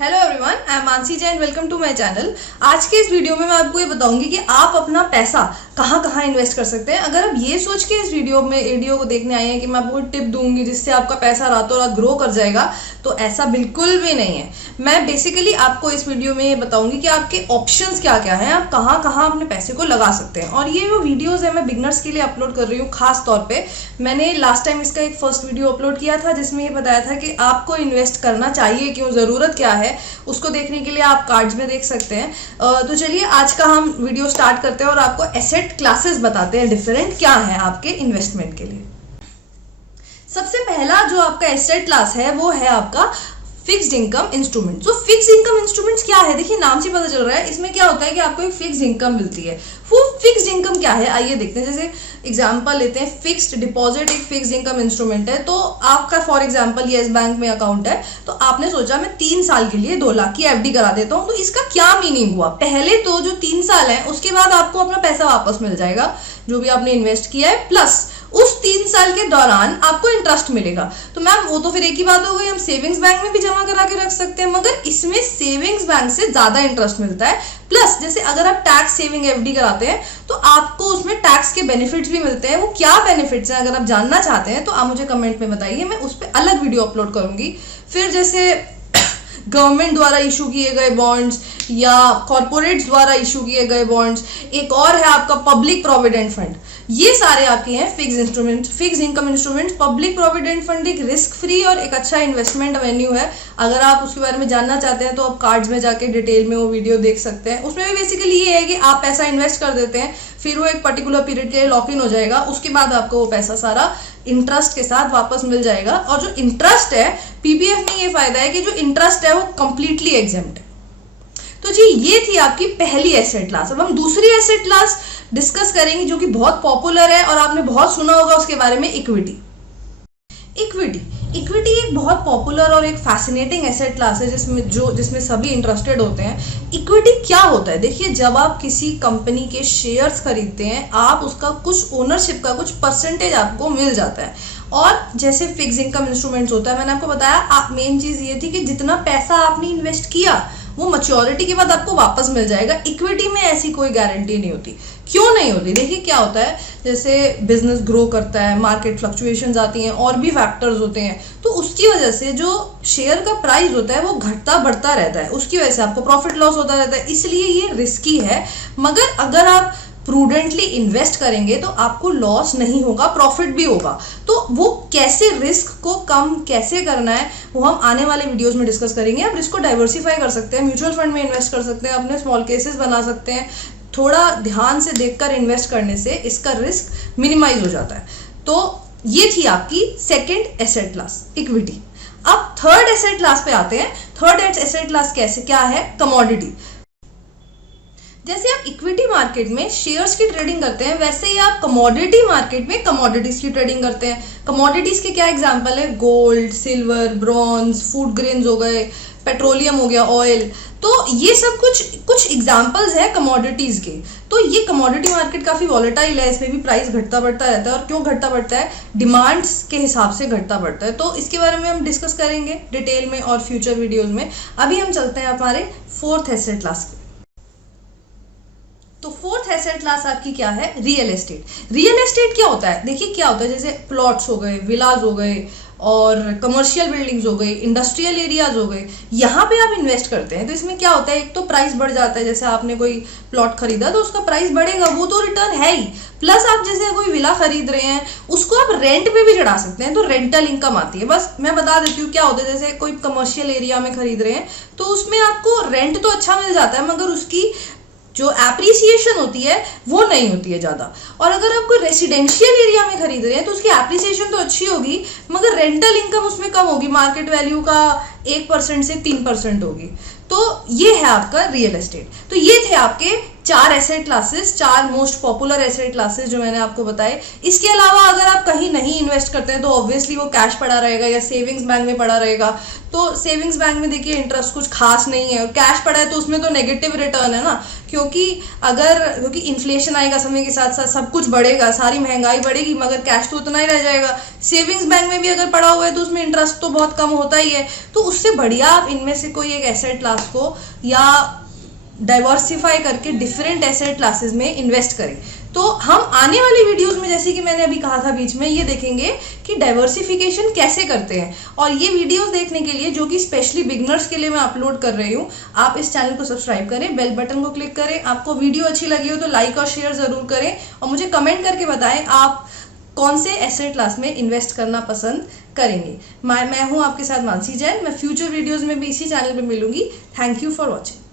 Hello everyone, I am Mansi Jain. Welcome to my channel. आज के इस वीडियो में मैं आपको ये बताऊंगी कि आप अपना पैसा कहाँ कहाँ इन्वेस्ट कर सकते हैं। अगर आप ये सोच के इस वीडियो को देखने आए हैं कि मैं आपको टिप दूंगी जिससे आपका पैसा रातों रात ग्रो कर जाएगा, तो ऐसा बिल्कुल भी नहीं है। मैं बेसिकली आपको इस वीडियो में ये बताऊंगी कि आपके ऑप्शंस क्या क्या हैं, आप कहाँ कहाँ अपने पैसे को लगा सकते हैं। और ये जो वीडियोज है मैं बिगनर्स के लिए अपलोड कर रही हूँ। खास तौर पे मैंने लास्ट टाइम इसका एक फर्स्ट वीडियो अपलोड किया था जिसमें ये बताया था कि आपको इन्वेस्ट करना चाहिए क्यों, ज़रूरत क्या है। उसको देखने के लिए आप कार्ड्स में देख सकते हैं। तो चलिए आज का हम वीडियो स्टार्ट करते हैं और आपको एसेट क्लासेस बताते हैं डिफरेंट क्या है आपके इन्वेस्टमेंट के लिए। सबसे पहला जो आपका एसेट क्लास है वो है आपका फिक्स्ड इनकम इंस्ट्रूमेंट। तो फिक्स्ड इनकम इंस्ट्रूमेंट्स क्या है, देखिए नाम से पता चल रहा है। इसमें क्या होता है कि आपको एक फिक्स्ड इनकम मिलती है। वो फिक्स्ड इनकम क्या है आइए देखते हैं। जैसे एग्जांपल लेते हैं, फिक्स्ड डिपॉजिट एक फिक्स्ड इनकम इंस्ट्रूमेंट है। तो आपका फॉर एग्जांपल येस बैंक में अकाउंट है, तो आपने सोचा मैं 3 साल के लिए 2 लाख की एफडी करा देता हूँ। तो इसका क्या मीनिंग हुआ, पहले तो जो 3 साल है उसके बाद आपको अपना पैसा वापस मिल जाएगा जो भी आपने इन्वेस्ट किया है, प्लस उस 3 साल के दौरान आपको इंटरेस्ट मिलेगा। तो मैम वो तो फिर एक ही बात हो गई, हम सेविंग्स बैंक में भी जमा करा के रख सकते हैं, मगर इसमें सेविंग्स बैंक से ज्यादा इंटरेस्ट मिलता है। प्लस जैसे अगर आप टैक्स सेविंग एफडी कराते हैं तो आपको उसमें टैक्स के बेनिफिट्स भी मिलते हैं। वो क्या बेनिफिट्स हैं अगर आप जानना चाहते हैं तो आप मुझे कमेंट में बताइए, मैं उस पर अलग वीडियो अपलोड करूंगी। फिर जैसे गवर्नमेंट द्वारा इशू किए गए बॉन्ड्स या कॉर्पोरेट्स द्वारा इशू किए गए बॉन्ड्स, एक और है आपका पब्लिक प्रोविडेंट फंड। ये सारे आपके हैं fixed income instruments. Public provident fund एक रिस्क फ्री और एक अच्छा इन्वेस्टमेंट वेन्यू है। अगर आप उसके बारे में जानना चाहते हैं तो आप कार्ड्स में जाके डिटेल में वो वीडियो देख सकते हैं। उसमें भी बेसिकली ये है कि आप पैसा इन्वेस्ट कर देते हैं, फिर वो एक पर्टिकुलर पीरियड के लिए लॉक इन हो जाएगा, उसके बाद आपको वो पैसा सारा इंटरेस्ट के साथ वापस मिल जाएगा। और जो इंटरेस्ट है, पीपीएफ में ये फायदा है कि जो इंटरेस्ट है वो कंप्लीटली एग्जेम्प्ट है। तो जी ये थी आपकी पहली एसेट क्लास। अब हम दूसरी एसेट क्लास डिस्कस करेंगे जो कि बहुत पॉपुलर है और आपने बहुत सुना होगा उसके बारे में, इक्विटी। इक्विटी एक बहुत पॉपुलर और एक फैसिनेटिंग एसेट क्लास है जिसमें सभी इंटरेस्टेड होते हैं। इक्विटी क्या होता है, देखिए जब आप किसी कंपनी के शेयर्स खरीदते हैं, आप उसका कुछ ओनरशिप का कुछ परसेंटेज आपको मिल जाता है। और जैसे फिक्स्ड इनकम इंस्ट्रूमेंट्स होता है, मैंने आपको बताया मेन चीज ये थी कि जितना पैसा आपने इन्वेस्ट किया वो मैच्योरिटी के बाद आपको वापस मिल जाएगा। इक्विटी में ऐसी कोई गारंटी नहीं होती। क्यों नहीं होती, देखिए क्या होता है, जैसे बिजनेस ग्रो करता है, मार्केट फ्लक्चुएशंस आती हैं और भी फैक्टर्स होते हैं, तो उसकी वजह से जो शेयर का प्राइस होता है वो घटता बढ़ता रहता है, उसकी वजह से आपको प्रॉफिट लॉस होता रहता है। इसलिए ये रिस्की है, मगर अगर आप प्रूडेंटली इन्वेस्ट करेंगे तो आपको लॉस नहीं होगा, प्रॉफिट भी होगा। तो वो कैसे रिस्क को कम कैसे करना है वो हम आने वाले वीडियोस में डिस्कस करेंगे। आप रिस्क को डाइवर्सिफाई कर सकते हैं, म्यूचुअल फंड में इन्वेस्ट कर सकते हैं, अपने स्मॉल केसेस बना सकते हैं। थोड़ा ध्यान से देखकर इन्वेस्ट करने से इसका रिस्क मिनिमाइज हो जाता है। तो ये थी आपकी सेकेंड एसेट क्लास, इक्विटी। अब थर्ड एसेट क्लास पे आते हैं। थर्ड एसेट क्लास कैसे क्या है, कमोडिटी। जैसे आप इक्विटी मार्केट में शेयर्स की ट्रेडिंग करते हैं, वैसे ही आप कमोडिटी मार्केट में कमोडिटीज की ट्रेडिंग करते हैं। कमोडिटीज के क्या एग्जांपल है, gold, silver, bronze, food grains हो गए, पेट्रोलियम हो गया, ऑयल। तो ये सब कुछ एग्जांपल्स हैं कमोडिटीज के। तो ये कमोडिटी मार्केट काफी वॉलेटाइल है, इसमें भी प्राइस घटता बढ़ता रहता है। और क्यों घटता बढ़ता है, डिमांड्स के हिसाब से घटता बढ़ता है। तो इसके बारे में हम डिस्कस करेंगे डिटेल में और फ्यूचर वीडियोज में। अभी हम चलते हैं हमारे फोर्थ एसेट क्लास पे। तो फोर्थ एसेट क्लास आपकी क्या है, रियल एस्टेट। रियल एस्टेट क्या होता है, देखिए क्या होता है, जैसे प्लॉट्स हो गए, विलाज हो गए और कमर्शियल बिल्डिंग्स हो गई, इंडस्ट्रियल एरियाज हो गए, यहाँ पे आप इन्वेस्ट करते हैं। तो इसमें क्या होता है, एक तो प्राइस बढ़ जाता है, जैसे आपने कोई प्लॉट खरीदा तो उसका प्राइस बढ़ेगा, वो तो रिटर्न है ही। प्लस आप जैसे कोई विला खरीद रहे हैं उसको आप रेंट पे भी चढ़ा सकते हैं, तो रेंटल इनकम आती है। बस मैं बता देती हूँ क्या होता है, जैसे कोई कमर्शियल एरिया में खरीद रहे हैं तो उसमें आपको रेंट तो अच्छा मिल जाता है, मगर उसकी जो एप्रिसिएशन होती है वो नहीं होती है ज़्यादा। और अगर आप कोई रेसिडेंशियल एरिया में खरीद रहे हैं तो उसकी एप्रिसिएशन तो अच्छी होगी, मगर रेंटल इनकम उसमें कम होगी, मार्केट वैल्यू का 1% से 3% होगी। तो ये है आपका रियल एस्टेट। तो ये थे आपके 4 asset classes, 4 most popular asset classes जो मैंने आपको बताए। इसके अलावा अगर आप कहीं नहीं इन्वेस्ट करते हैं तो ऑब्वियसली वो कैश पड़ा रहेगा या सेविंग्स बैंक में पड़ा रहेगा। तो सेविंग्स बैंक में देखिए इंटरेस्ट कुछ खास नहीं है, और कैश पड़ा है तो उसमें तो नेगेटिव रिटर्न है ना, क्योंकि इन्फ्लेशन आएगा, समय के साथ साथ सब कुछ बढ़ेगा, सारी महंगाई बढ़ेगी, मगर कैश तो उतना ही रह जाएगा। सेविंग्स बैंक में भी अगर पड़ा हुआ है तो उसमें इंटरेस्ट तो बहुत कम होता ही है। तो उससे बढ़िया आप इनमें से कोई एक एसेट क्लास को या डाइवर्सिफाई करके डिफरेंट एसेट क्लासेस में इन्वेस्ट करें। तो हम आने वाली वीडियोस में, जैसे कि मैंने अभी कहा था बीच में, ये देखेंगे कि डाइवर्सिफिकेशन कैसे करते हैं। और ये वीडियोस देखने के लिए, जो कि स्पेशली बिगनर्स के लिए मैं अपलोड कर रही हूँ, आप इस चैनल को सब्सक्राइब करें, बेल बटन को क्लिक करें। आपको वीडियो अच्छी लगी हो तो लाइक और शेयर ज़रूर करें, और मुझे कमेंट करके बताएं आप कौन से एसेट क्लास में इन्वेस्ट करना पसंद करेंगे। मैं हूँ आपके साथ मानसी जैन। मैं फ्यूचर वीडियोज़ में भी इसी चैनल पर मिलूंगी। Thank you for watching.